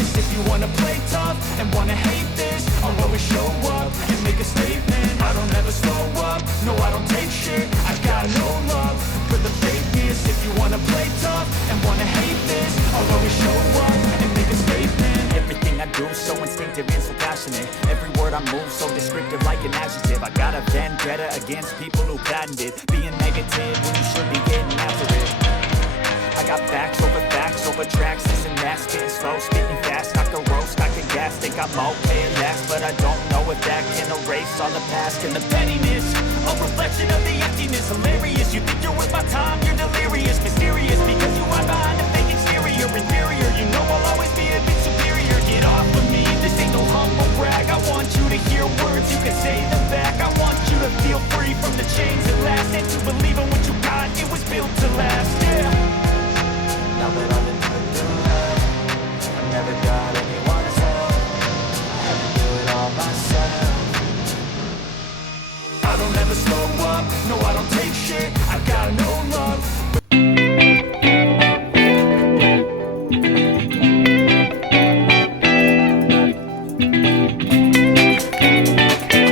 serious. If you wanna play tough and wanna hate this, I'll always show up and make a statement. I don't ever slow up, no I don't take shit. I got no love for the fakeness. If you wanna play tough and wanna hate this, I'll always show up and make a statement. Everything I do so instinctive and so passionate. Every word I move so descriptive like an adjective. I got a vendetta against people who patented being negative when you should be getting after it. I got facts over tracks, this and that, spitting slow, speaking fast, I can roast, I can gas, think I'm okay at last, but I don't know if that can erase all the past and the pettiness, a reflection of the emptiness, hilarious, you think you're worth my time, you're delirious, mysterious, because you hide behind a fake exterior, and